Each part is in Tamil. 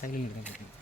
சைடில் இருக்கிறேன்.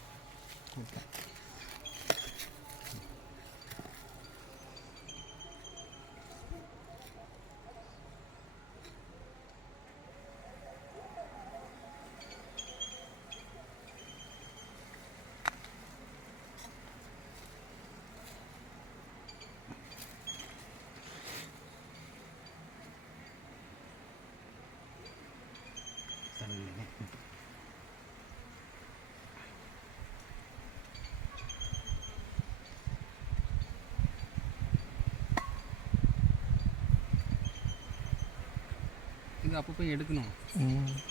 இது அப்பப்போ எடுக்கணும்.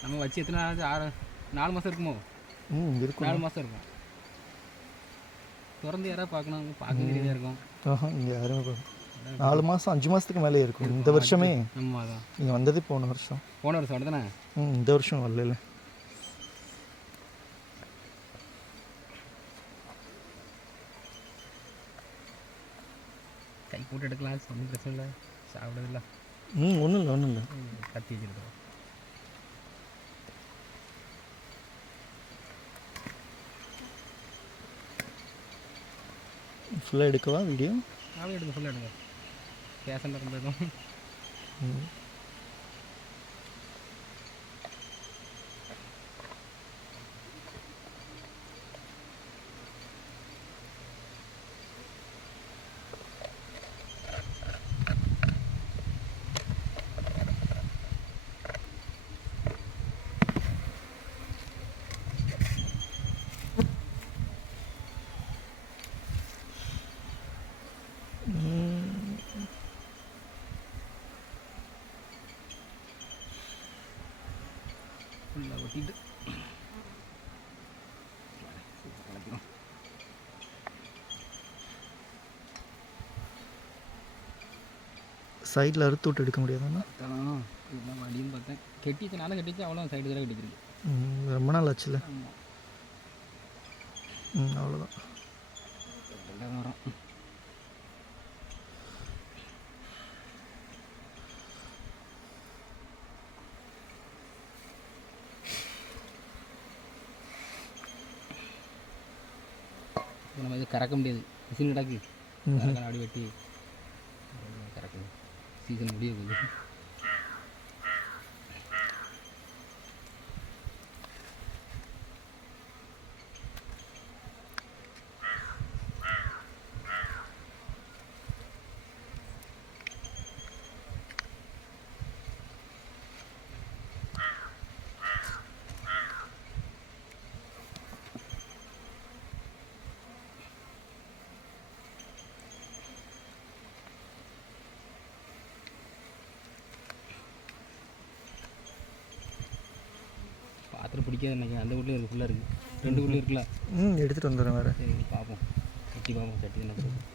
நம்ம வச்சு எத்தனை நாள்? 4 மாதம் இருக்குமோ? இருக்கும். 4 மாதம் இருக்கும். திறந்து யாராவது பார்க்கணும், பார்க்க தெரியாதா இருக்கும். இங்கே யாருமே பார்க்கணும். 4 மாதம் 5 மாதத்துக்கு மேலே இருக்கும். இந்த வருஷமே நீங்கள் வந்தது போன வருஷம். போன வருஷம் அப்படிதானே? இந்த வருஷம் வரல. கை போட்டு எடுக்கலாம், ஒன்றும் பிரச்சனை இல்லை. சாப்பிடதில்ல. ஒன்றும் இல்லை. கத்தி வச்சுருக்கோம். ஃபுல்லாக எடுக்கவா வீடியோ? அப்படியே எடுங்க, ஃபுல்லாக எடுங்க. பேசண்ட் இருந்ததும் ஃபுல்லாக ஒட்டிட்டு சைடில் அறுத்து விட்டு எடுக்க முடியாதுண்ணா? இதெல்லாம் வடின்னு பார்த்தேன். கெட்டிச்சு, நானும் கெட்டிச்சு, அவ்வளோ சைடு தடவை கட்டிச்சிருக்கு. ரொம்ப நாள் ஆச்சுல. அவ்வளோதான் வரும். நம்ம இது கறக்க முடியாது, மிஷின் கிடக்கு. அடி வெட்டி கறக்கணும். சீசன் முடியாது. பாத்திரம் பிடிக்காது நினைக்கிறேன். அந்த வீட்லேயும் இருக்குது, ஃபுல்லாக இருக்குது. 2 வீட்லையும் இருக்குல்ல. எடுத்துகிட்டு வந்துடுறேன் வேறு. சரி, பார்ப்போம். சட்டி பார்ப்போம். சட்டி தானே.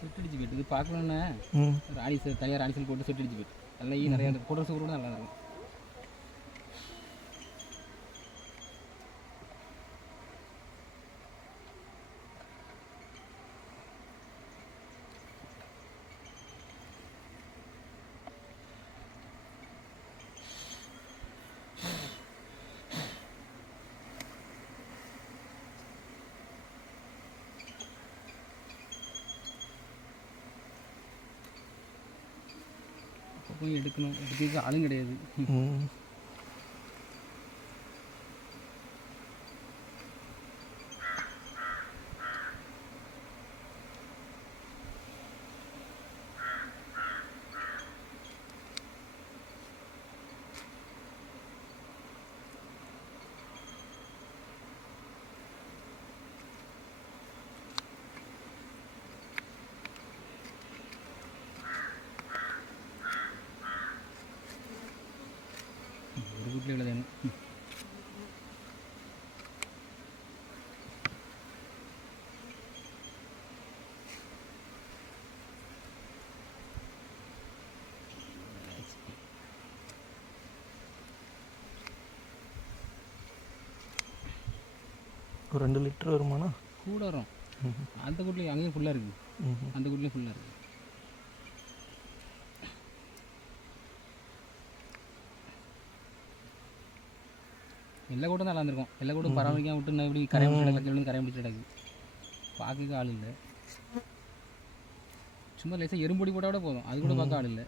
சொட்டடிச்சு போயிட்டு இது பார்க்கணுன்னா ராணிசல் தனியாக ராணிசல் போட்டு சொட்டடிச்சு போயிட்டு நல்லா நிறையா போடுற சூடு கூட நல்லா இருக்கும். போய் எடுக்கணும். எடுத்துக்கு ஆளும் கிடையாது. ஒரு 2 லிட்டர் வருமாண்ணா? கூட வரும். அந்த கூட்டில் அங்கேயும் ஃபுல்லாக இருக்குது. அந்த கூட்டிலையும் ஃபுல்லாக இருக்குது. எல்லா கூட்டம் நல்லா இருந்திருக்கும். எல்லா கூட்டம் பராமரிக்காம விட்டு எப்படி கரையை முடிச்சு கரையை முடிச்சு கிடக்கு. பார்க்க ஆள் இல்லை. சும்மா லேசாக எறும்பொடி போட்டால் கூட போதும், அது கூட பார்க்க ஆள் இல்லை.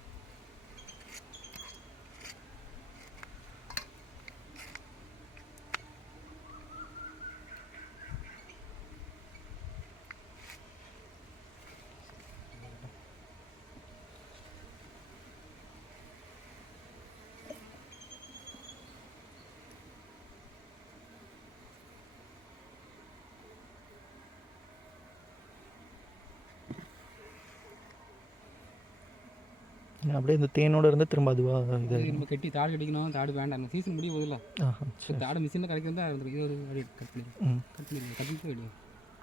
அப்படியே இந்த தேனோட இருந்தால் திரும்ப அதுவாக இது நம்ம கட்டி தாடு கட்டிக்கணும். தாடு வேண்டாம், சீசன் முடிய போதில்ல. தாடு மிஷினில் கரைக்கிறதா இது ஒரு கட் பண்ணிடுவோம். கட் பண்ணிடுவோம்.